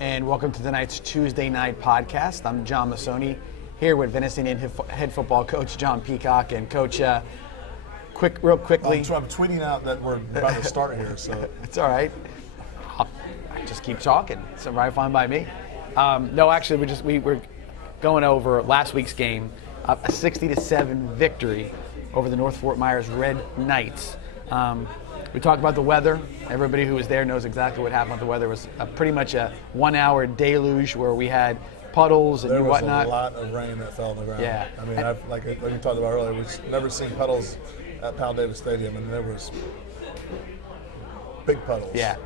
and welcome to tonight's Tuesday night podcast. I'm John Mussone, here with Venice Indian head football coach John Peacock. And Coach, real quickly. I'm tweeting out that we're about to start here, so. It's all right. I just keep talking. It's right fine by me. No, actually, we're going over last week's game, a 60-7 victory over the North Fort Myers Red Knights. We talked about the weather. Everybody who was there knows exactly what happened with the weather. It was pretty much a 1 hour deluge where we had puddles and whatnot. There was a lot of rain that fell on the ground. Yeah. I mean, like we talked about earlier, we've never seen puddles at Powell Davis Stadium, and there was big puddles. Yeah.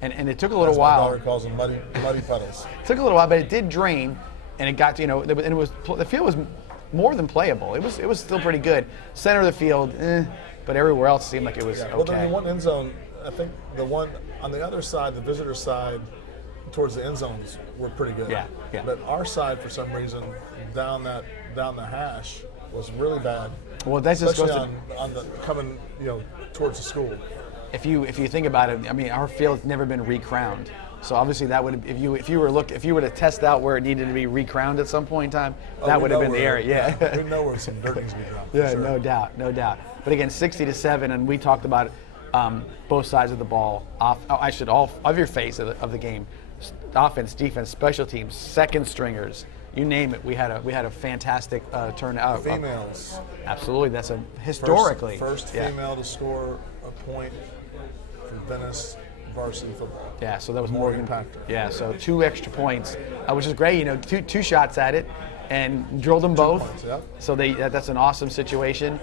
And it took a little while. My daughter calls them muddy puddles. It took a little while, but it did drain, and it got to, and it was, the field was more than playable. It was still pretty good. Center of the field, but everywhere else seemed like it was okay. Well, then the one end zone, I think the one on the other side, the visitor side, towards the end zones were pretty good. Yeah. But our side, for some reason, down the hash was really bad. Well, that's just especially on the coming, towards the school. If you think about it, I mean, our field's never been recrowned. So obviously that would, if you were to test out where it needed to be recrowned at some point in time, that would have been the area. Yeah. We know where some dirt needs to be dropped. Yeah, sure. no doubt. But again, 60-7, and we talked about both sides of the ball. All of your face of the game, offense, defense, special teams, second stringers, you name it. We had a fantastic turnout. Females. Absolutely, that's historically first female to score a point for Venice varsity football. Yeah, so that was Morgan Pachter. Yeah, so 2 extra points, which is great. Two shots at it, and drilled them both. 2 points, yep. So that's an awesome situation.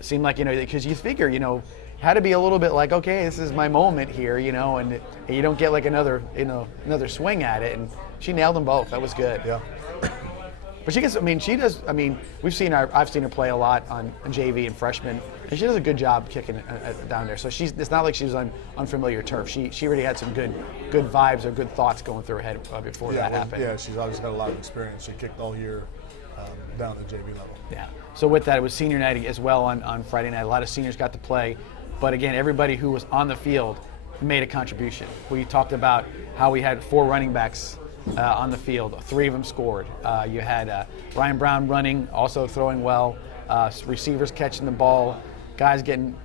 Seemed like because you figure had to be a little bit like, okay, this is my moment here, and you don't get like another swing at it, and she nailed them both. That was good. Yeah. But I've seen her play a lot on JV and freshman, and she does a good job kicking down there. So it's not like she was on unfamiliar turf. She already had some good vibes or good thoughts going through her head before that happened. Yeah, she's obviously got a lot of experience. She kicked all year down at JV level. Yeah. So with that, it was senior night as well on Friday night. A lot of seniors got to play, but again, everybody who was on the field made a contribution. We talked about how we had 4 running backs on the field. 3 of them scored. You had Ryan Brown running, also throwing well. Receivers catching the ball. Guys getting,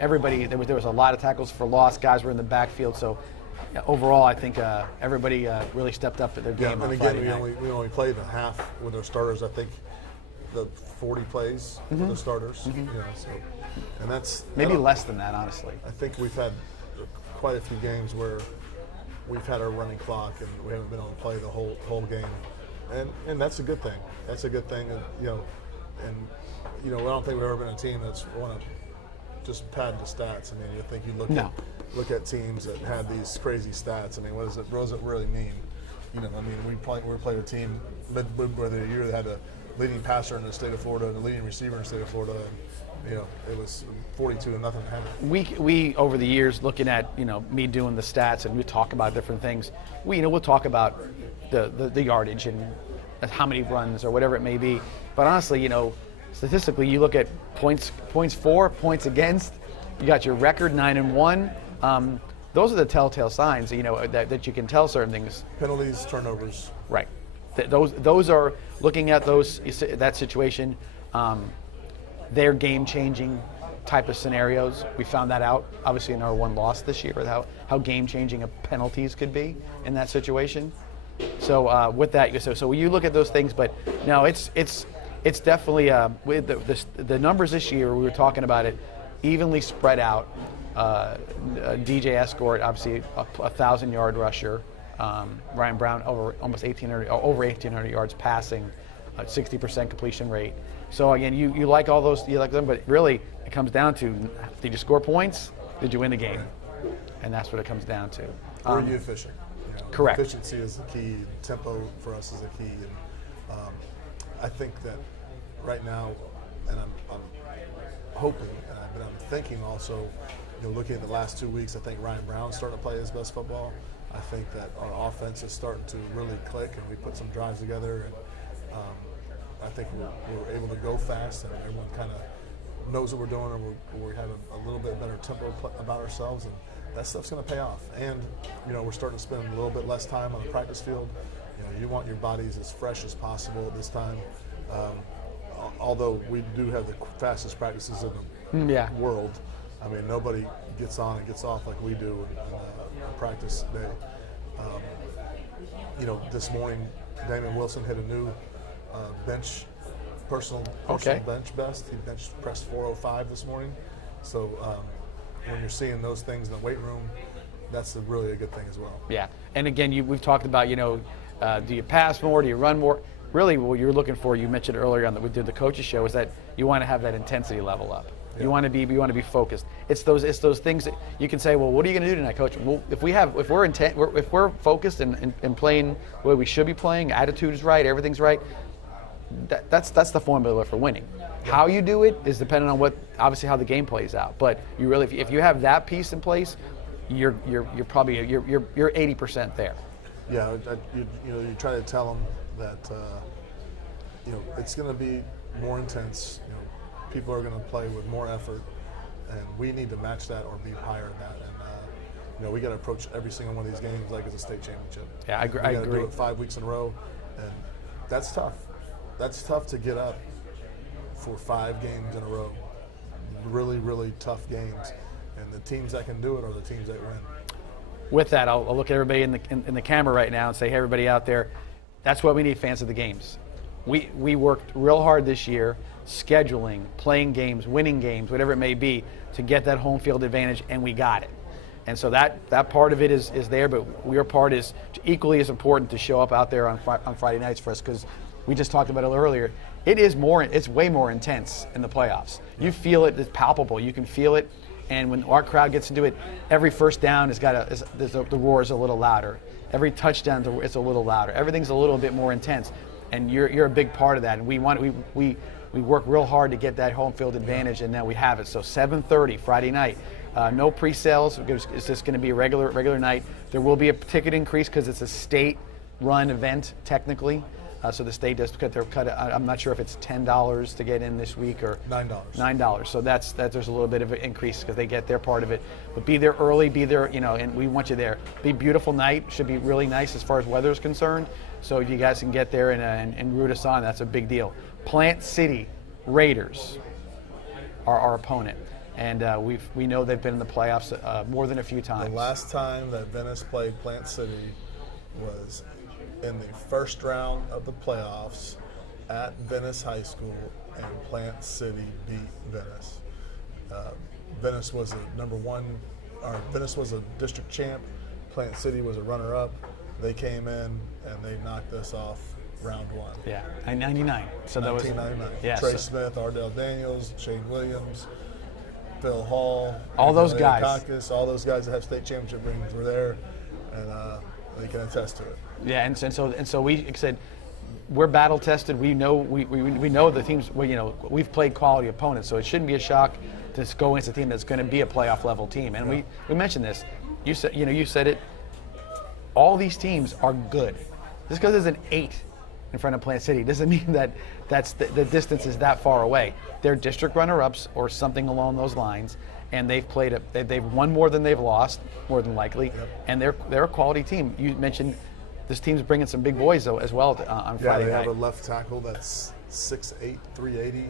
everybody. There was a lot of tackles for loss. Guys were in the backfield. So overall, I think everybody really stepped up at their game. Yeah, and again, we only played a half with our starters. I think the 40 plays with the starters. So, and that's maybe less than that, honestly. I think we've had quite a few games where we've had our running clock and we haven't been able to play the whole game, and that's a good thing. That's a good thing, and I don't think we've ever been a team that's want to just pad the stats. I mean, you think you look at teams that had these crazy stats. I mean, what does it really mean? We played a team midway the year that had the leading passer in the state of Florida and the leading receiver in the state of Florida. And, it was 42-0 to We over the years, looking at me doing the stats, and we talk about different things. We'll talk about the yardage and how many runs or whatever it may be. But honestly, statistically, you look at points for, points against. You got your record 9-1. Those are the telltale signs. That you can tell certain things. Penalties, turnovers. Right. Those are looking at that situation. They're game-changing type of scenarios. We found that out, obviously, in our one loss this year, how game-changing penalties could be in that situation. So with that, so you look at those things, but no, it's definitely with the numbers this year. We were talking about it, evenly spread out. DJ Escort, obviously, a 1,000-yard rusher. Ryan Brown over 1,800 yards passing, 60% completion rate. So again, you like all those, you like them, but really it comes down to, did you score points? Did you win the game? And that's what it comes down to. Were you efficient? Correct. Efficiency is the key. Tempo for us is the key. And I think that right now, and I'm hoping, but I'm thinking also, looking at the last 2 weeks, I think Ryan Brown's starting to play his best football. I think that our offense is starting to really click, and we put some drives together. And I think we're able to go fast, and everyone kind of knows what we're doing, and we have a little bit better tempo about ourselves. And that stuff's going to pay off. And we're starting to spend a little bit less time on the practice field. You want your bodies as fresh as possible at this time. Although we do have the fastest practices in the world. I mean, nobody gets on and gets off like we do in a practice day. This morning, Damon Wilson hit a new personal bench best. He bench pressed 405 this morning. So when you're seeing those things in the weight room, that's really a good thing as well. Yeah, and again, we've talked about, do you pass more, do you run more? Really, what you're looking for, you mentioned earlier on that we did the coaches show, is that you want to have that intensity level up. Yeah. You want to be focused. It's those things that you can say, well, what are you going to do tonight, coach? Well, if we're focused and playing the way we should be playing, attitude is right, everything's right. That's the formula for winning. How you do it is dependent on obviously how the game plays out. But you really, if you have that piece in place, you're probably 80% there. Yeah, you try to tell them that it's going to be more intense. People are going to play with more effort, and we need to match that or be higher than that. And we got to approach every single one of these games like it's a state championship. Yeah, I agree. We got to do it 5 weeks in a row, and that's tough. That's tough to get up for 5 games in a row. Really, really tough games, and the teams that can do it are the teams that win. With that, I'll look at everybody in the camera right now and say, hey, everybody out there, that's what we need, fans of the games. We worked real hard this year, scheduling, playing games, winning games, whatever it may be, to get that home field advantage, and we got it. And so that part of it is there, but your part is equally as important to show up out there on Friday nights for us, because we just talked about it earlier. It's way more intense in the playoffs. You feel it, it's palpable, you can feel it, and when our crowd gets into it, every first down the roar is a little louder. Every touchdown is a little louder. Everything's a little bit more intense, and you're a big part of that. And we work real hard to get that home field advantage, and now we have it. So 7:30 Friday night, no pre-sales. It's just going to be a regular night. There will be a ticket increase because it's a state-run event technically. So the state does cut their cut. I'm not sure if it's $10 to get in this week or $9. $9. So there's a little bit of an increase because they get their part of it. But be there early, be there, and we want you there. Be a beautiful night. Should be really nice as far as weather is concerned. So if you guys can get there and root us on, that's a big deal. Plant City Raiders are our opponent, and we know they've been in the playoffs more than a few times. The last time that Venice played Plant City was in the first round of the playoffs at Venice High School, and Plant City beat Venice. Venice was Venice was a district champ. Plant City was a runner-up. They came in and they knocked us off round 1. Yeah, 99. So 1999. Yeah, Trey Smith, Ardell Daniels, Shane Williams, Phil Hall, all those guys. Peacock, all those guys that have state championship rings were there, and they can attest to it. Yeah, and so we said we're battle tested. We know the teams. We've played quality opponents, so it shouldn't be a shock to go against a team that's going to be a playoff level team. And we mentioned this. You said it. All these teams are good. Just because there's an 8 in front of Plant City doesn't mean that the distance is that far away. They're district runner-ups or something along those lines, and they've won more than they've lost, more than likely, and they're a quality team. You mentioned this team's bringing some big boys though as well on Friday night. Yeah, they have a left tackle that's 6'8", 380,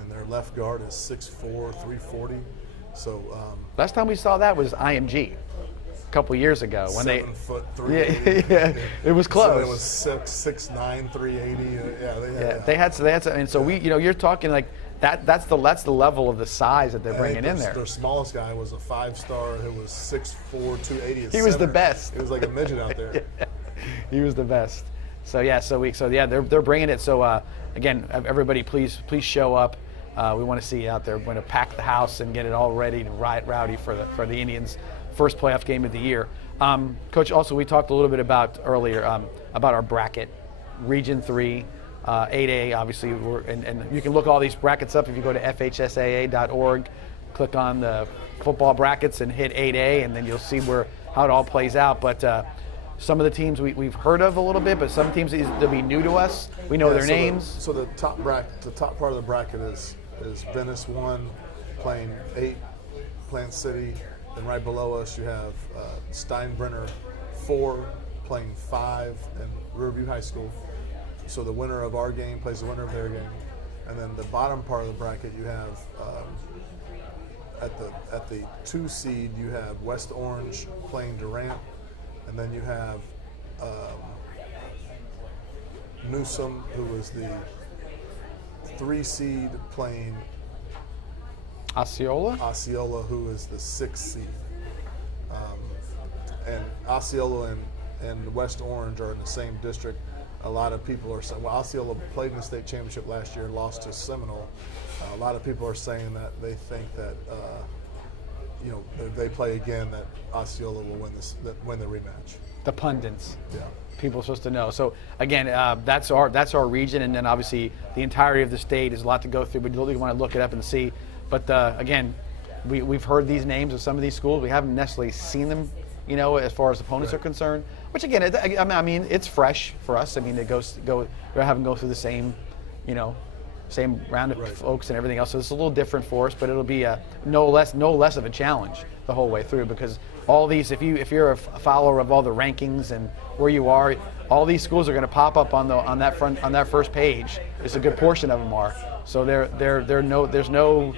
and their left guard is 6'4", 340. So last time we saw that was IMG. Couple years ago when 7 foot 380. Yeah, it was close. So it was 6'9", 380. They had some, and so you're talking like that's the level of the size that they're bringing in there. Their smallest guy was a 5-star who was 6'4", 280. He was the best. He was like a midget out there. He was the best. So they're bringing it. So again, everybody, please show up. We want to see you out there. We're going to pack the house and get it all ready and rowdy for the Indians' first playoff game of the year. Coach, also we talked a little bit about earlier about our bracket, Region 3, 8A. Obviously, and you can look all these brackets up if you go to fhsaa.org, click on the football brackets and hit 8A, and then you'll see how it all plays out. But some of the teams we've heard of a little bit, but some teams they'll be new to us. We know their names. So the top part of the bracket is Venice 1 playing 8, Plant City Then right below us, you have Steinbrenner 4 playing 5 in Riverview High School. So the winner of our game plays the winner of their game. And then the bottom part of the bracket, you have at the 2 seed, you have West Orange playing Durant, and then you have Newsom, who was the 3 seed, playing Osceola, who is the 6th seed. And Osceola and West Orange are in the same district. A lot of people are saying, well, Osceola played in the state championship last year and lost to Seminole. A lot of people are saying that they think that, if they play again, that Osceola will win the rematch. The pundits. Yeah. People are supposed to know. So again, that's our region, and then obviously the entirety of the state is a lot to go through. We really want to look it up and see. But again, we've heard these names of some of these schools. We haven't necessarily seen them, as far as opponents are concerned. Which again, I mean, it's fresh for us. I mean, we're having to go through the same, same round of folks and everything else. So it's a little different for us, but it'll be no less of a challenge the whole way through, because all these, if you're a follower of all the rankings and where you are, all these schools are going to pop up on that first page. There's a good portion of them are. So there's no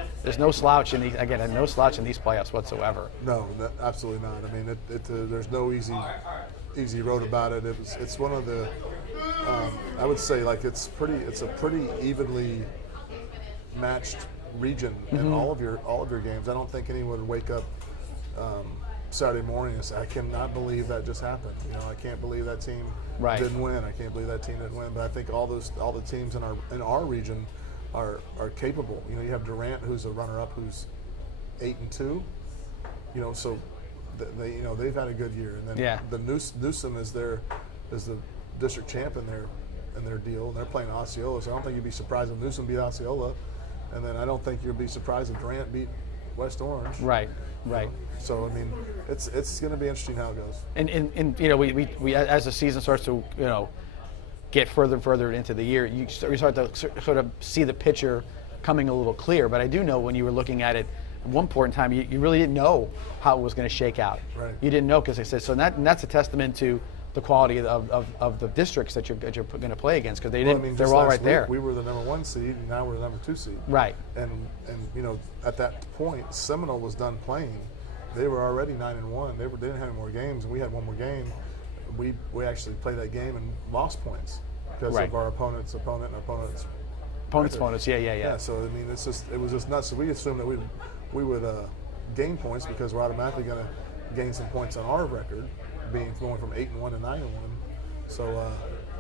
slouch in these, again, no slouch in these playoffs whatsoever. No, absolutely not. I mean, there's no easy road about it. It's one of the I would say, like, it's a pretty evenly matched region in all of your games. I don't think anyone would wake up Saturday morning and say, I cannot believe that just happened. I can't believe that team didn't win. I can't believe that team didn't win. But I think all the teams in our region are capable. You have Durant, who's a runner-up, who's 8-2. So they've had a good year. And then the Newsom is the district champ in their deal, and they're playing Osceola. So I don't think you'd be surprised if Newsom beat Osceola, and then I don't think you'd be surprised if Durant beat West Orange. Right. So I mean, it's going to be interesting how it goes. And we as the season starts to get further and further into the year, you start to sort of see the picture coming a little clear. But I do know when you were looking at it at one point in time, you really didn't know how it was going to shake out. Right. You didn't know, because they said so. And that's a testament to the quality of the districts that you're going to play against, because they were all right there. We were the number 1 seed, and now we're the number 2 seed. Right. And at that point, Seminole was done playing. They were already 9-1. They didn't have any more games, and we had one more game. We actually played that game and lost points because of our opponent's opponent and opponent's opponents. Yeah. So I mean, it was just nuts. So we assumed that we would gain points because we're automatically going to gain some points on our record, going from 8-1 to 9-1. So,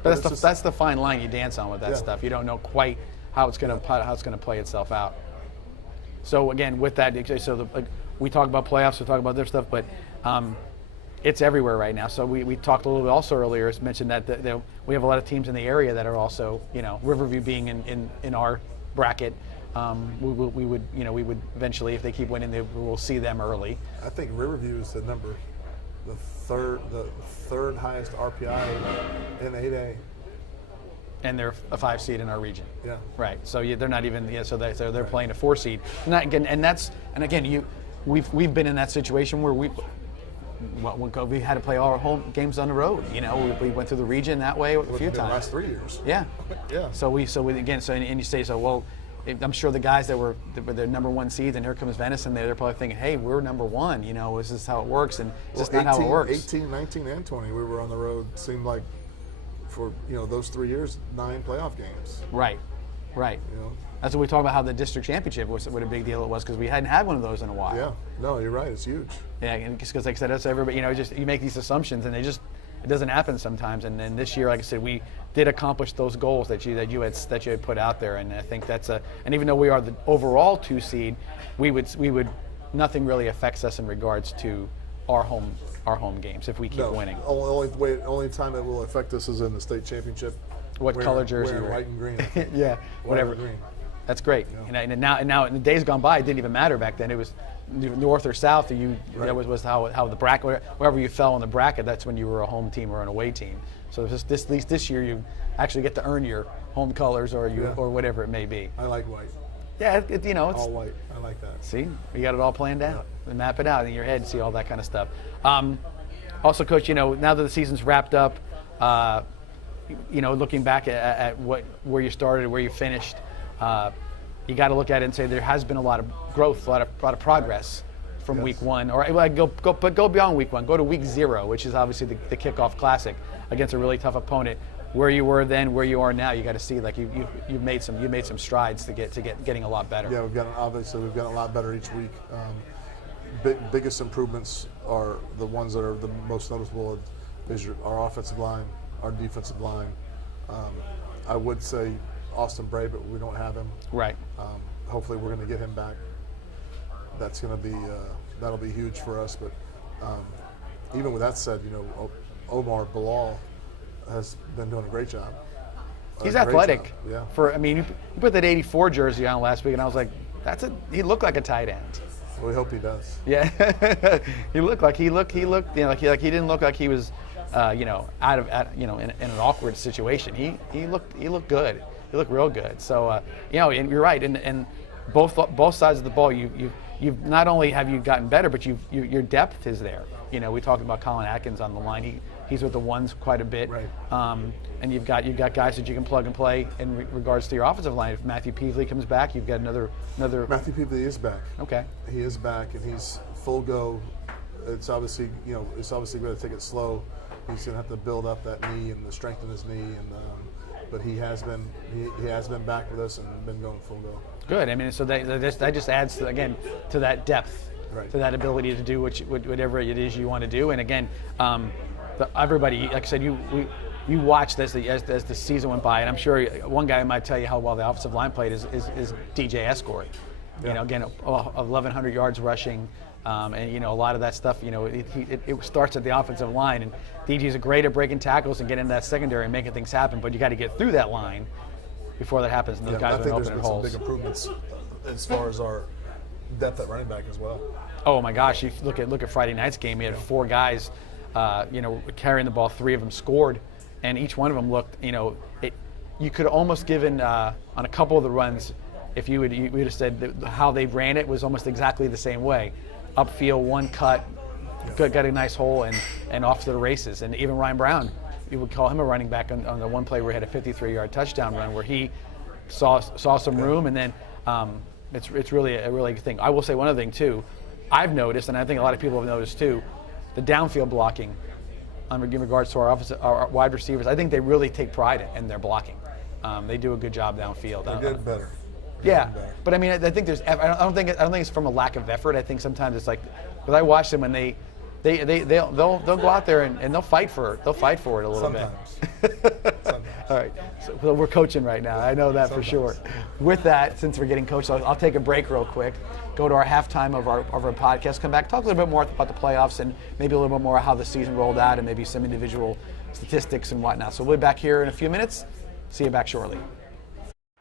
but that's the fine line you dance on with that stuff. You don't know quite how it's going to play itself out. So again, with that, we talk about playoffs, we talk about other stuff, but it's everywhere right now. So we talked a little bit also earlier. It's mentioned that we have a lot of teams in the area that are also, Riverview being in our bracket. We would eventually, if they keep winning, we'll see them early. I think Riverview is the third highest RPI in 8A. And they're a 5 seed in our region. Yeah. Right. So they're not even. Yeah. So they're playing a 4 seed. We've been in that situation where we had to play all our home games on the road. We went through the region that way a few times. The last 3 years. Yeah. Yeah. So you say so. Well, I'm sure the guys that were the number 1 seeds, and here comes Venice, and they're probably thinking, hey, we're number 1. Is this how it works? And it's just not how it works. 18, 19, and 20, we were on the road. Seemed like for those 3 years, 9 playoff games. Right. That's what we talk about, how the district championship was what a big deal it was, because we hadn't had one of those in a while. Yeah. No, you're right. It's huge. Yeah, and because like I said, that's everybody. You make these assumptions, and it doesn't happen sometimes. And then this year, like I said, we did accomplish those goals that you had put out there, and I think and even though we are the overall 2 seed, we would nothing really affects us in regards to our home games if we keep winning. Only time it will affect us is in the state championship. What color jersey? White and green. Yeah, whatever. Green. That's great. Yeah. And now in the days gone by, it didn't even matter back then. It was north or south. That was how the bracket, wherever you fell in the bracket, that's when you were a home team or an away team. So at least this year, you actually get to earn your home colors or whatever it may be. I like white. Yeah, it's all white. I like that. See, you got it all planned out. And map it out in your head and see all that kind of stuff. Also, Coach, now that the season's wrapped up, looking back at where you started, where you finished, you got to look at it and say there has been a lot of growth, a lot of progress from week one, or go beyond week one. Go to week 0, which is obviously the kickoff classic against a really tough opponent. Where you were then, where you are now, you got to see like you've made some strides to getting a lot better. Yeah, we've gotten a lot better each week. Biggest improvements are the ones that are the most noticeable is our offensive line, our defensive line. I would say Austin Bray, but we don't have him. Right. Hopefully, we're going to get him back. That's going to be that'll be huge for us. But even with that said, Omar Bilal has been doing a great job. He's athletic. Yeah. You put that 84 jersey on last week, and I was like, he looked like a tight end. Well, we hope he does. Yeah. he didn't look like he was, in an awkward situation. He looked good. He looked real good. So, and you're right. And both sides of the ball, you've not only have you gotten better, but your depth is there. We talked about Colin Atkins on the line. He's with the ones quite a bit. Right. And you've got guys that you can plug and play in regards to your offensive line. If Matthew Peasley comes back, you've got another. Matthew Peasley is back. Okay. He is back, and he's full go. It's obviously going to take it slow. He's going to have to build up that knee and the strength in his knee, but he has been back with us and been going full go. Good. So that just adds to that depth, right, to that ability to do whatever it is you want to do. And again, everybody, like I said, you watched this as the season went by, and I'm sure one guy might tell you how well the offensive line played is DJ Escort. Yeah. 1,100 yards rushing, and a lot of that stuff. It starts at the offensive line, and DJ's great at breaking tackles and getting into that secondary and making things happen. But you got to get through that line before that happens, and those guys are opening holes. I think there's been some big improvements as far as our depth at running back as well. Oh my gosh! You look at Friday night's game. We had 4 guys, carrying the ball. 3 of them scored, and each one of them looked. You could almost given on a couple of the runs, if you would have said that how they ran it was almost exactly the same way. Upfield, one cut, got a nice hole, and off to the races. And even Ryan Brown, you would call him a running back on the one play where he had a 53-yard touchdown run where he saw some room, and then it's really a really good thing. I will say one other thing too. I've noticed, and I think a lot of people have noticed too, the downfield blocking in regards to our wide receivers. I think they really take pride in their blocking. They do a good job downfield. They're getting better. Yeah, but I think there's. I don't think it's from a lack of effort. I think sometimes it's like, because I watch them and they'll go out there and they'll fight for it a little bit. Sometimes. All right, so we're coaching right now. I know that for sure. With that, since we're getting coached, I'll take a break real quick. Go to our halftime of our podcast. Come back, talk a little bit more about the playoffs and maybe a little bit more how the season rolled out and maybe some individual statistics and whatnot. So we'll be back here in a few minutes. See you back shortly.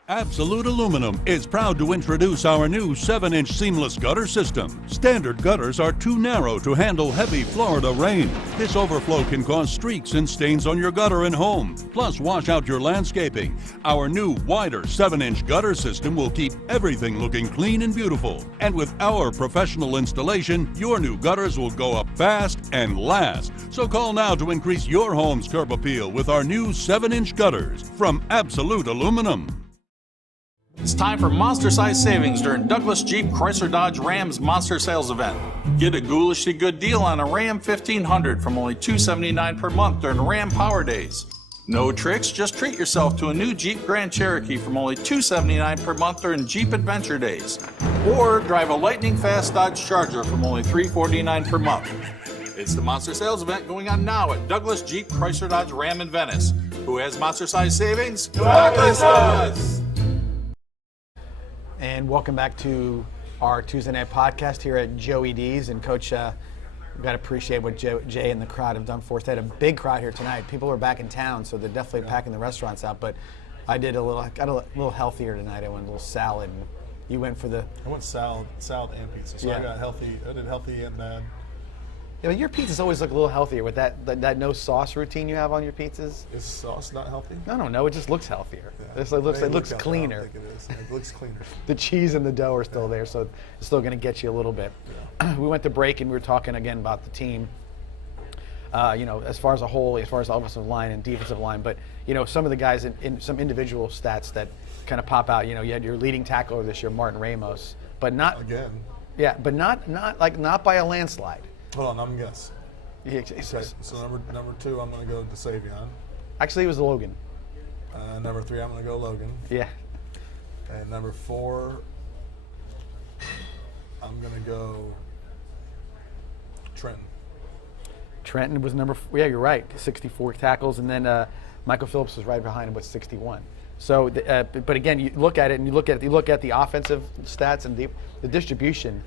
Absolute Aluminum is proud to introduce our new 7-inch seamless gutter system. Standard gutters are too narrow to handle heavy Florida rain. This overflow can cause streaks and stains on your gutter and home, plus wash out your landscaping. Our new wider 7-inch gutter system will keep everything looking clean and beautiful. And with our professional installation, your new gutters will go up fast and last. So call now to increase your home's curb appeal with our new 7-inch gutters from Absolute Aluminum. It's time for monster size savings during Douglas Jeep Chrysler Dodge Ram's Monster Sales Event. Get a ghoulishly good deal on a Ram 1500 from only $279 per month during Ram Power Days. No tricks, just treat yourself to a new Jeep Grand Cherokee from only $279 per month during Jeep Adventure Days. Or drive a lightning fast Dodge Charger from only $349 per month. It's the Monster Sales Event going on now at Douglas Jeep Chrysler Dodge Ram in Venice. Who has monster size savings? Douglas does! And welcome back to our Tuesday night podcast here at Joey D's. And Coach, we've got to appreciate what Jay and the crowd have done for us. They had a big crowd here tonight. People are back in town, so they're definitely packing the restaurants out. But I got a little healthier tonight. I went a little salad. And you went for I went salad and pizza. So I got healthy. I did healthy and Yeah, but your pizzas always look a little healthier with that no sauce routine you have on your pizzas. Is sauce not healthy? I don't know. It just looks healthier. Yeah. It looks Healthy. cleaner. I don't think it is. It looks cleaner. The cheese and the dough are still there, so it's still going to get you a little bit. Yeah. We went to break and we were talking again about the team. As far as a whole, as far as the offensive line and defensive line, but some of the guys in some individual stats that kind of pop out. You had your leading tackler this year, Martin Ramos, but not again. Yeah, but not by a landslide. Hold on, I'm gonna guess. Okay, so number 2, I'm gonna go to Savion. Actually, it was Logan. Number 3, I'm gonna go Logan. Yeah. And number 4, I'm gonna go Trenton. Trenton was number 4. Yeah, you're right. 64 tackles, and then Michael Phillips was right behind him with 61. So, but again, you look at it and you look at the offensive stats, and the distribution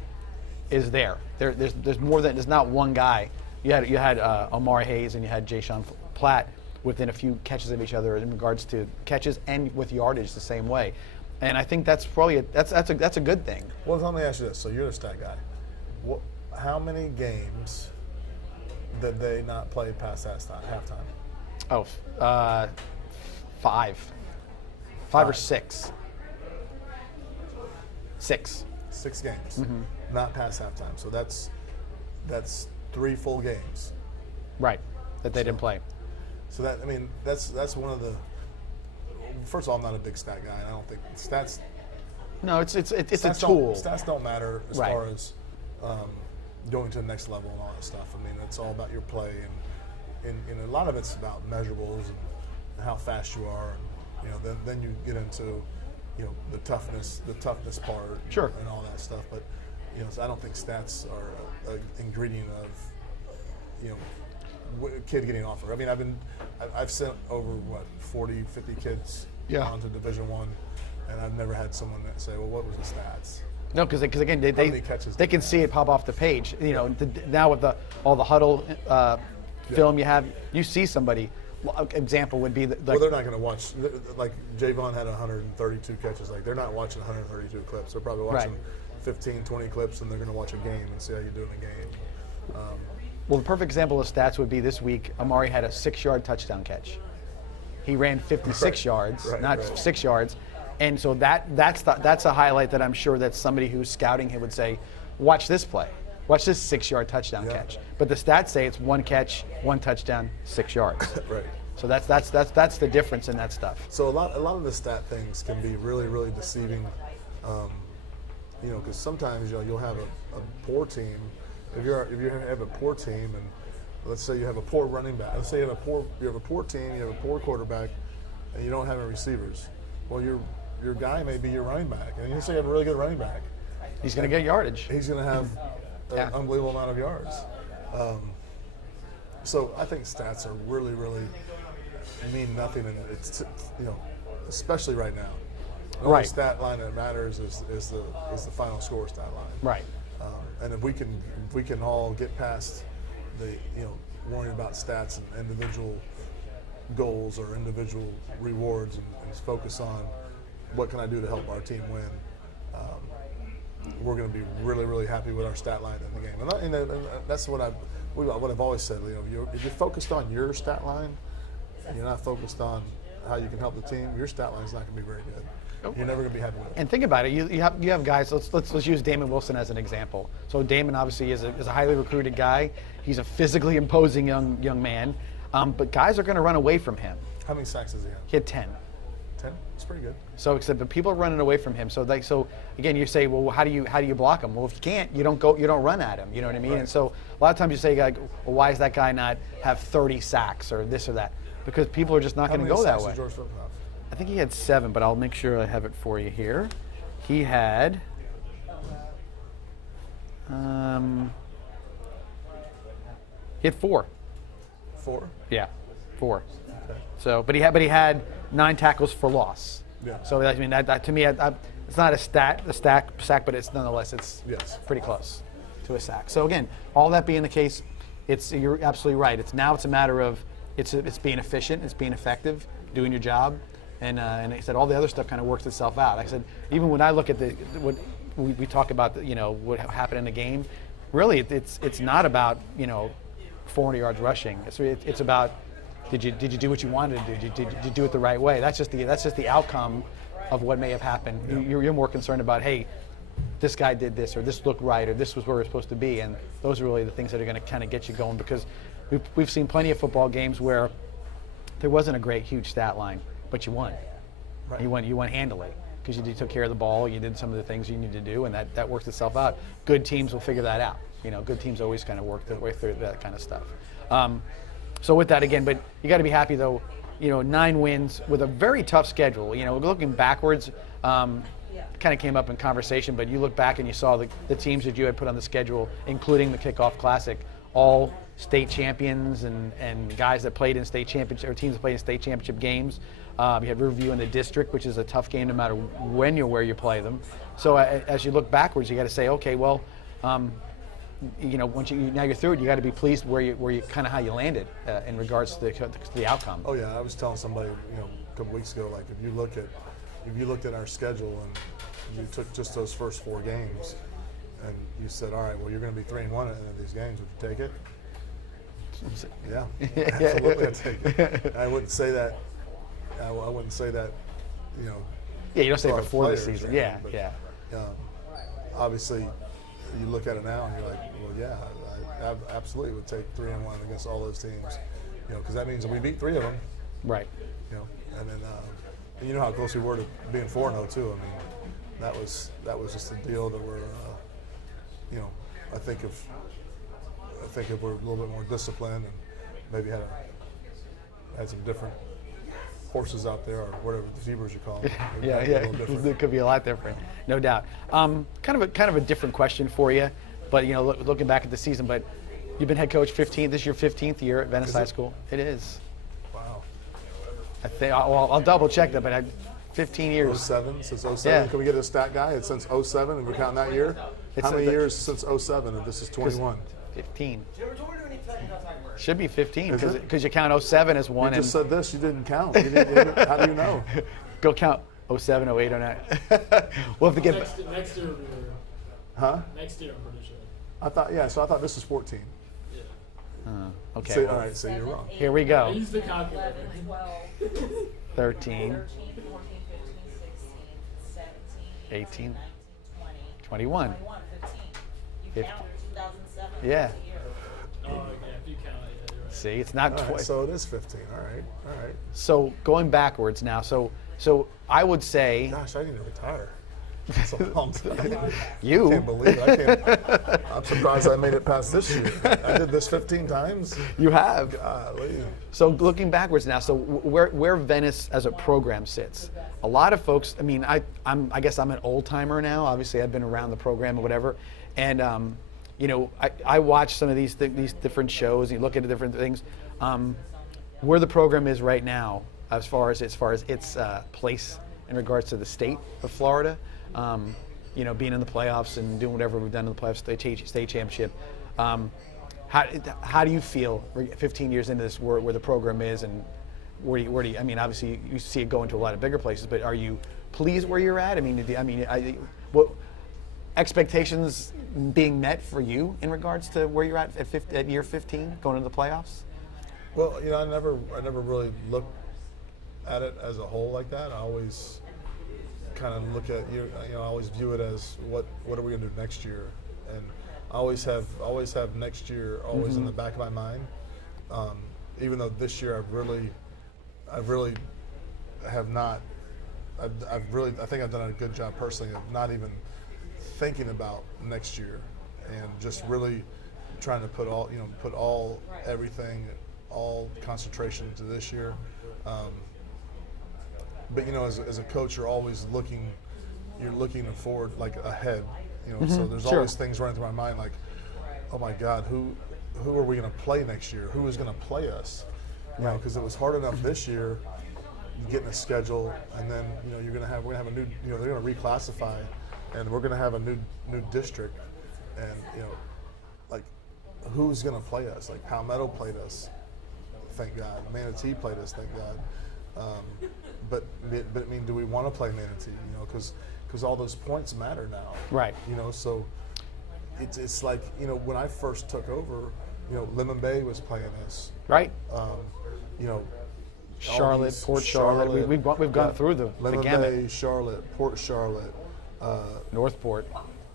is there. There's more than there's not one guy. You had Omar Hayes and you had Jay-Sean Platt within a few catches of each other in regards to catches and with yardage the same way, and I think that's probably that's a good thing. Well, let me ask you this. So you're the stat guy. How many games did they not play past halftime? Oh, 5 or 6. 6. 6 games, not past halftime. So that's 3 full games. Right, that they didn't play. So that's one of the. First of all, I'm not a big stat guy. I don't think stats. No, it's a Stats tool. Stats don't matter as Right. far as going to the next level and all that stuff. I mean, it's all about your play, and a lot of it's about measurables and how fast you are. And, then you get into the toughness part, Sure, and all that stuff. But so I don't think stats are an ingredient of a kid getting offered. I mean, I've sent over 40, 50 kids onto Division I, and I've never had someone that say, "Well, what was the stats?" No, because again, they can see it pop off the page. Now with all the huddle film you have, you see somebody. Example would be well, they're not going to watch. Like Javon had 132 catches. Like they're not watching 132 clips. They're probably watching 15, 20 clips, and they're going to watch a game and see how you do in a game. Well, the perfect example of stats would be this week. Amari had a 6-yard touchdown catch. He ran 56 yards, not 6 yards. And so that's a highlight that I'm sure that somebody who's scouting him would say, watch this play. Watch this 6-yard touchdown catch. But the stats say it's 1 catch, 1 touchdown, 6 yards. Right. So that's the difference in that stuff. So a lot of the stat things can be really, really deceiving. Because sometimes you'll have a poor team. If you have a poor team, and let's say you have a poor running back. Let's say you have a poor team, you have a poor quarterback, and you don't have any receivers. Well, your guy may be your running back, and you say you have a really good running back. He's going to get yardage. He's going to have an unbelievable amount of yards. So I think stats are really, really mean nothing, and it's especially right now. The only stat line that matters is the final score stat line. Right. And if we can all get past the worrying about stats and individual goals or individual rewards and focus on what can I do to help our team win, we're going to be really, really happy with our stat line in the game. And that's what I've always said. If you're focused on your stat line and you're not focused on how you can help the team, your stat line is not going to be very good. You're never going to be happy with it. And think about it. You have guys. Let's use Damon Wilson as an example. So Damon obviously is a highly recruited guy. He's a physically imposing young man. But guys are going to run away from him. How many sacks does he have? He had 10. 10? That's pretty good. So except the people are running away from him. So again, you say, well, how do you block him? Well, if you can't, you don't run at him. You know what I mean? Right. And so a lot of times you say, well, why does that guy not have 30 sacks or this or that? Because people are just not going to go that way. George Phillips have? I think he had 7, but I'll make sure I have it for you here. He had he had 4. 4? Yeah, 4. Okay. So, but he had 9 tackles for loss. Yeah. So I mean, that to me, it's not a sack, but it's nonetheless it's pretty close to a sack. So again, all that being the case, you're absolutely right. It's a matter of it's being efficient, it's being effective, doing your job. And I said all the other stuff kind of works itself out. I said even when I look at what we talk about, what happened in the game, really it's not about 400 yards rushing. It's about did you do what you wanted to do? Did you do it the right way? That's just the outcome of what may have happened. Yeah. You're more concerned about, hey, this guy did this, or this looked right, or this was where we're supposed to be, and those are really the things that are going to kind of get you going, because we've seen plenty of football games where there wasn't a great huge stat line, but you won. Right. You won handily because you took care of the ball, you did some of the things you need to do, and that works itself out. Good teams will figure that out. Good teams always kind of work their way through that kind of stuff. So with that again, but you got to be happy though. 9 wins with a very tough schedule. Looking backwards, kind of came up in conversation, but you look back and you saw the teams that you had put on the schedule, including the Kickoff Classic, all state champions and guys that played in state championship, or teams that played in state championship games. You had Riverview in the district, which is a tough game no matter where you play them. So as you look backwards, you got to say, okay, well, once now you're through it, you got to be pleased where you kind of how you landed in regards to the outcome. Oh yeah, I was telling somebody a couple weeks ago, like if you looked at our schedule and you took just those first 4 games and you said, all right, well you're going to be 3-1 in these games, would you take it? Yeah, absolutely, I'd take it. I wouldn't say that. I wouldn't say that. Yeah, you don't say before the season. Yeah, but, yeah. Obviously, you look at it now and you're like, well, yeah, I absolutely would take 3-1 against all those teams, because that means that we beat 3 of them. Right. And then and you know how close we were to being 4-0 too. I mean, that was just a deal that we're, I think if we're a little bit more disciplined and maybe had some different horses out there, or whatever the zebras you call them. Yeah. It could be a lot different, no doubt. Kind of a different question for you, but looking back at the season, but you've been head coach 15. This is your 15th year at Venice High School. It is. Wow. I think I'll double check that, but I 15 years. 07 since 07. Yeah. Can we get a stat guy? It's since 07, and we're counting that year. How many years since 07? If this is 21. 15. Should be 15 because you count 07 as one. You just said this. You didn't count. You didn't, how do you know? Go count 07, 08, 09. We'll have to get. Next year. Huh? Next year, I'm pretty sure. I thought this was 14. Yeah. Okay. So, all right, so you're wrong. Here we I go. used the calculator. 13, 13, 14, 15, 16, 17, 18, 19, 20, 21. 21, 15. You 50. counted 2007. Yeah. That's the year. Oh, yeah, if you count it, yeah, you're right. See, it's not All right, twice. so it is 15. All right. So going backwards now. So I would say Gosh, I need to retire. That's a long time. you. I can't believe it. I'm surprised I made it past this year. I did this 15 times. You have. Golly. So looking backwards now, so where Venice as a program sits, a lot of folks. I mean, I guess I'm an old timer now. Obviously, I've been around the program or whatever, and I watch some of these different shows and you look at the different things. Where the program is right now, as far as its place in regards to the state of Florida, being in the playoffs and doing whatever we've done in the playoffs, state championship. How do you feel 15 years into this where the program is, and where do you? I mean, obviously you see it going to a lot of bigger places, but are you pleased where you're at? What expectations being met for you in regards to where you're at year 15, going into the playoffs? Well, I never really looked at it as a whole like that. I always kind of look at I always view it as what are we going to do next year, and I always have next year always in the back of my mind. Even though this year I really have not. I think I've done a good job personally of not even thinking about next year, and just really trying to put all everything, all concentration into this year. But as a coach, you're always looking forward, like ahead. So there's always things running through my mind, like, oh my God, who are we going to play next year? Who is going to play us? Because it was hard enough this year, getting a schedule, and then we're going to have a new, they're going to reclassify, and we're going to have a new district, and like who's going to play us? Like Palmetto played us, thank God. Manatee played us, thank God. But I mean, do we want to play Manatee? Because all those points matter now. Right. So it's like, you know, when I first took over, you know, Lemon Bay was playing us. Right. You know, Charlotte, these- Port Charlotte. We've gone through the Lemon gamut. Bay, Charlotte, Port Charlotte, Northport.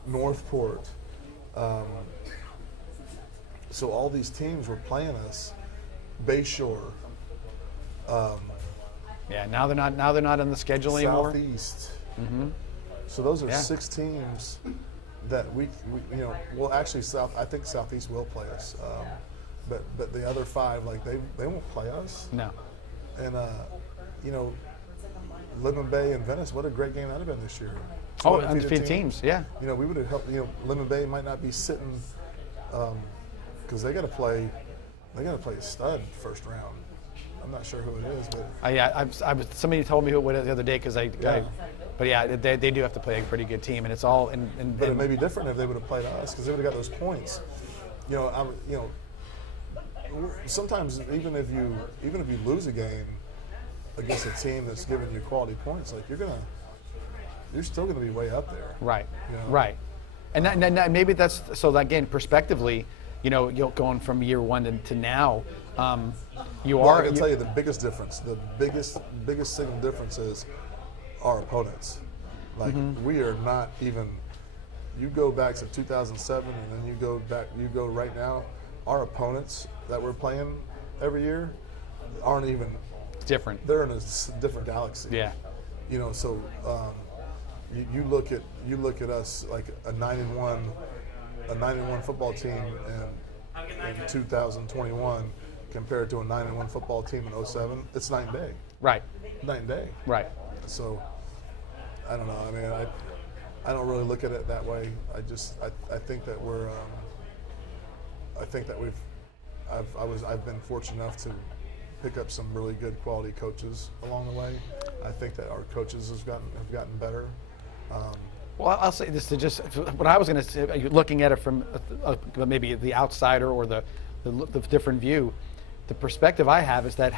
Northport. So all these teams were playing us. Bayshore, Yeah. Now they're not. Now they're not on the schedule anymore. Southeast. So those are Yeah. 6 teams that we you know, well, actually I think Southeast will play us, but the other 5, like they won't play us. No. And you know, Lemon Bay and Venice, what a great game that would have been this year. Oh, 2 undefeated teams. Yeah. You know, we would have helped. You know, Lemon Bay might not be sitting because they got to play. They got to play a stud first round. I'm not sure who it is, but Yeah. I was. Somebody told me who it was the other day because Yeah. But yeah, they do have to play a pretty good team, and it's all. but it may be different if they would have played us because they would have got those points. You know, you know, sometimes even if you lose a game against a team that's giving you quality points, like you're still gonna be way up there. Right. You know? Right. And that maybe that's so. Again, prospectively, you know, going from year 1 to now, you Well, are. I can tell you the biggest difference. The biggest single difference is our opponents. Like we are not even. You go back to 2007, and then you go right now. Our opponents that we're playing every year aren't even. It's different. They're in a different galaxy. Yeah. You know, so you look at us like a 9-1 football team in 2021 compared to a 9-1 football team in 07. It's night and day. Right. Night and day. Right. So I don't know. I mean, I don't really look at it that way. I think that we're. I think that I've been fortunate enough to pick up some really good quality coaches along the way. I think that our coaches have gotten better. Well, I'll say this to just what I was going to say. Looking at it from maybe the outsider or the different view, the perspective I have is that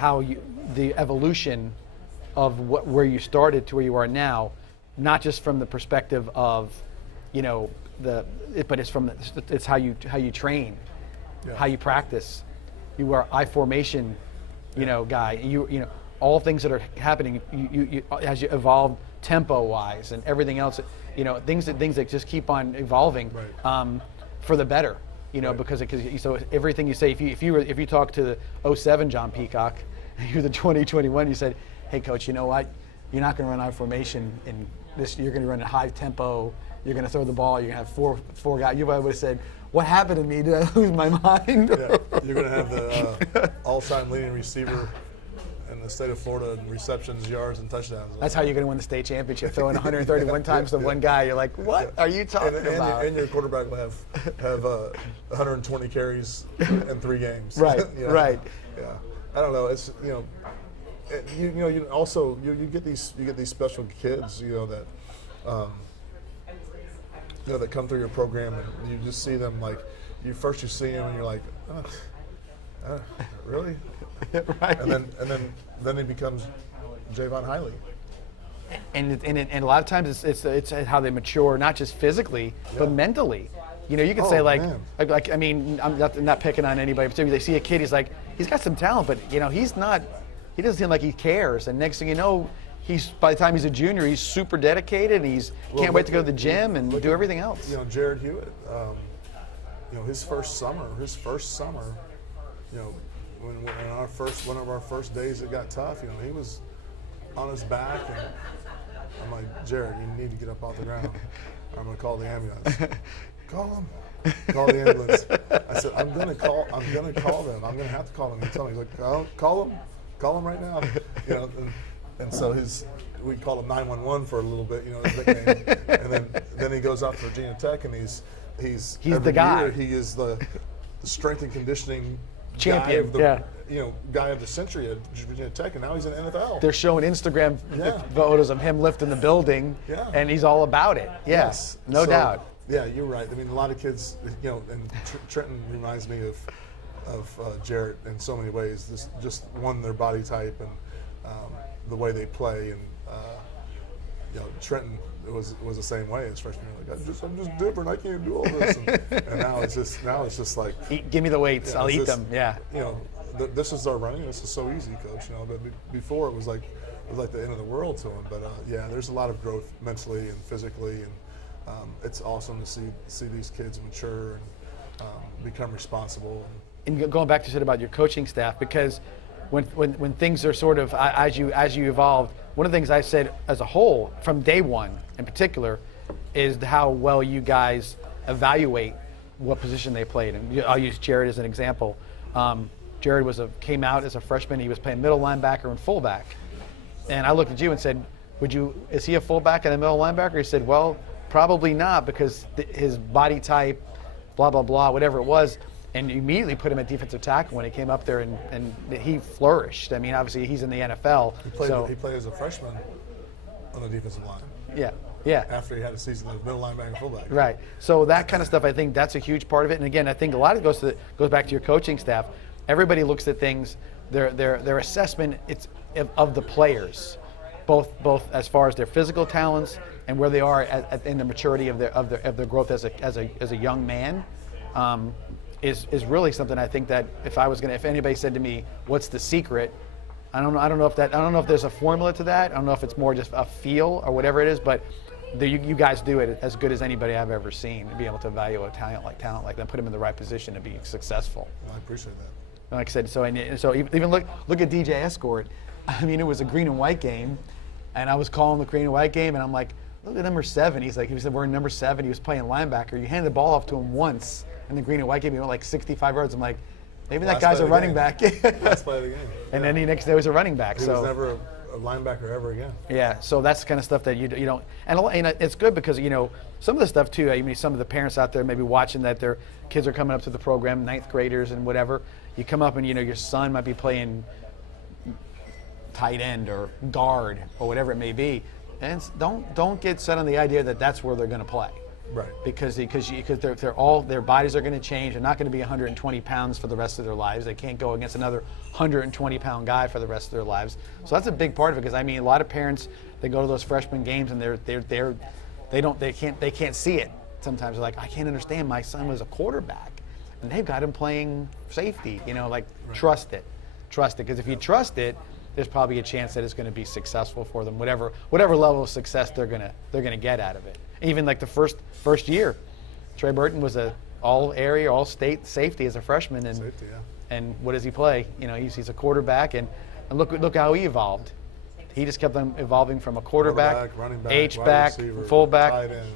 the evolution of where you started to where you are now, not just from the perspective of, you know, but it's how you train, Yeah. how you practice. You are I formation, you know, guy. You know all things that are happening. You as you evolve tempo wise and everything else. You know, things that just keep on evolving Right. for the better. You know, Right. because so everything you say, if you talk to the 07 John Peacock, you're the 2021, you said, hey coach, you know what? You're not going to run I formation in this. You're going to run a high tempo. You're going to throw the ball. You're going to have four guys. You would have said, what happened to me? Did I lose my mind? Yeah, you're going to have the all-time leading receiver in the state of Florida in receptions, yards, and touchdowns. That's how you're going to win the state championship, throwing 131 times to one guy. You're like, what are you talking about? And your quarterback will have 120 carries in 3 games. Right, You know? right. Yeah, I don't know. It's you also get these special kids that that come through your program, and you just see them like you see them and you're like, really? Right. And then he becomes Javon Hiley. And a lot of times it's how they mature, not just physically, but mentally. You know, you can Oh, say man. I mean, I'm not picking on anybody, but they see a kid, he's got some talent, but he doesn't seem like he cares. And next thing you know, by the time he's a junior, he's super dedicated, and can't wait to go to the gym and do everything else. Jared Hewitt, his first summer, when one of our first days it got tough, he was on his back, and I'm like, Jared, you need to get up off the ground. I'm gonna call the ambulance. Call him. Call the ambulance. I said, I'm gonna call them. I'm gonna have to call them. He told me, he's like, call him right now. And so we called him 911 for a little bit, his nickname. And then he goes off to Virginia Tech, and he's the guy. Year, he is the strength and conditioning champion, guy of the century at Virginia Tech, and now he's in the NFL. They're showing Instagram photos of him lifting the building, and he's all about it. Yes, no doubt. Yeah, you're right. I mean, a lot of kids, and Trenton reminds me of Jarrett in so many ways. Just their body type and the way they play, and Trenton was the same way as freshman year. Like I'm just different. I can't do all this. And now it's just like Give me the weights. I'll it's eat just, them. Yeah. This is our running. This is so easy, coach. But before it was like the end of the world to him. But there's a lot of growth mentally and physically, and it's awesome to see these kids mature and become responsible. And going back to said about your coaching staff, because when things are sort of as you evolved, one of the things I said as a whole from day one in particular is how well you guys evaluate what position they played. And I'll use Jared as an example. Jared came out as a freshman. He was playing middle linebacker and fullback. And I looked at you and said, is he a fullback and a middle linebacker? He said, well, probably not, because his body type, blah, blah, blah, whatever it was. And you immediately put him at defensive tackle when he came up there, and he flourished. I mean, obviously he's in the NFL. He played as a freshman on the defensive line. Yeah. After he had a season as middle linebacker and fullback. Right. So that kind of stuff, I think that's a huge part of it. And again, I think a lot of it goes back to your coaching staff. Everybody looks at things, their assessment of the players, both as far as their physical talents and where they are in the maturity of their growth as a young man. Is really something I think that if anybody said to me, what's the secret? I don't know if there's a formula to that. I don't know if it's more just a feel or whatever it is, but you guys do it as good as anybody I've ever seen, to be able to evaluate talent like that, put them in the right position to be successful. I appreciate that. Like I said, so even look at DJ Escort. I mean, it was a green and white game, and I was calling the green and white game, and I'm like, look at number 7. He said, we're in number 7. He was playing linebacker. You handed the ball off to him once in the green and white game. He went like 65 yards. I'm like, maybe that guy's a running back. Last play of the game. And then the next day was a running back. He was never a linebacker ever again. Yeah, so that's the kind of stuff that you don't. And it's good because, some of the stuff too, I mean, some of the parents out there maybe watching that their kids are coming up to the program, 9th graders and whatever. You come up and, your son might be playing tight end or guard or whatever it may be. And don't get set on the idea that that's where they're going to play. Right. Because their bodies are going to change. They're not going to be 120 pounds for the rest of their lives. They can't go against another 120-pound guy for the rest of their lives. So that's a big part of it, because I mean, a lot of parents, they go to those freshman games and they can't see it. Sometimes they're like, I can't understand. My son was a quarterback, and they've got him playing safety. Right. Trust it, because if you trust it, there's probably a chance that it's going to be successful for them, whatever level of success they're gonna get out of it. Even like the first year, Trey Burton was a all-area, all-state safety as a freshman, and safety, yeah. And what does he play? He's a quarterback, and look how he evolved. He just kept on evolving from a quarterback, running back, H-back, wide receiver, fullback, tight end,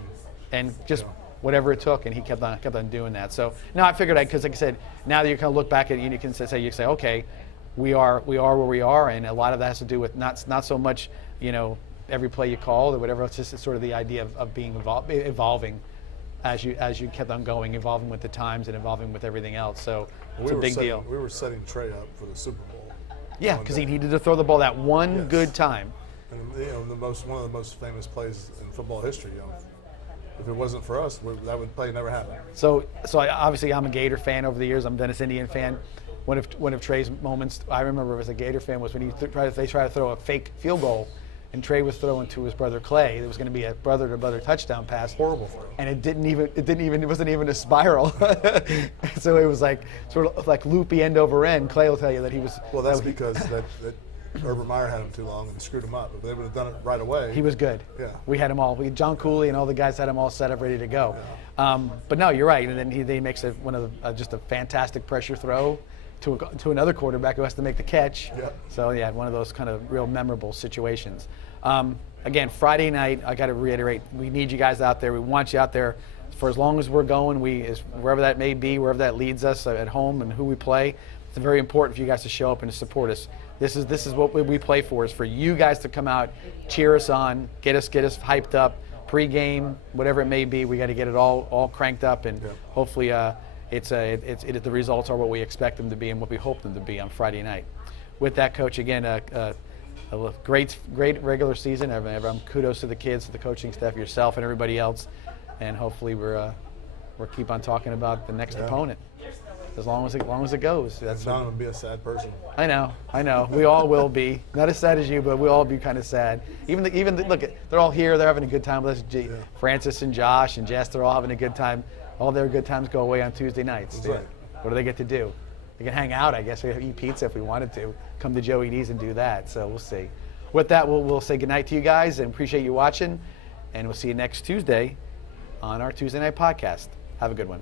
and just whatever it took, and he kept on doing that. So now I figured, because like I said, now that you kind of look back at it, you can say, okay, we are where we are, and a lot of that has to do with not so much every play you called or whatever. It's just sort of the idea of being evolving as you kept on going, evolving with the times and evolving with everything else. So it's a big deal. We were setting Trey up for the Super Bowl. Yeah, because he needed to throw the ball that one good time. And one of the most famous plays in football history. If it wasn't for us, that play never happened. So obviously I'm a Gator fan over the years. I'm a Venice Indian fan. One of Trey's moments I remember as a Gator fan was when they tried to throw a fake field goal, and Trey was throwing to his brother Clay. It was going to be a brother-to-brother touchdown pass. Horrible throw. And it wasn't even a spiral. So it was like sort of like loopy end over end. Clay will tell you that he was. Well, that's because that Urban Meyer had him too long and screwed him up. If they would have done it right away. He was good. Yeah. We had him all. John Cooley and all the guys had him all set up, ready to go. Yeah. But no, you're right. And then he makes just a fantastic pressure throw to another quarterback who has to make the catch. Yep. So yeah, one of those kind of real memorable situations. Again, Friday night, I got to reiterate, we need you guys out there. We want you out there for as long as we're going. Wherever that may be, wherever that leads us at home and who we play. It's very important for you guys to show up and to support us. This is what we play for, is for you guys to come out, cheer us on, get us hyped up, pre-game, whatever it may be. We got to get it all cranked up, and hopefully the results are what we expect them to be and what we hope them to be on Friday night. With that, Coach, again, a great regular season. Kudos to the kids, to the coaching staff, yourself, and everybody else, and hopefully we're keep on talking about the next opponent. as long as it goes. That's Don would be a sad person. I know. We all will be. Not as sad as you, but we'll all be kind of sad. Look, they're all here. They're having a good time with us. Francis and Josh and Jess, they're all having a good time. All their good times go away on Tuesday nights. That's right. What do they get to do? They can hang out, I guess. We can eat pizza if we wanted to. Come to Joey D's and do that. So we'll see. With that, we'll say goodnight to you guys and appreciate you watching. And we'll see you next Tuesday on our Tuesday night podcast. Have a good one.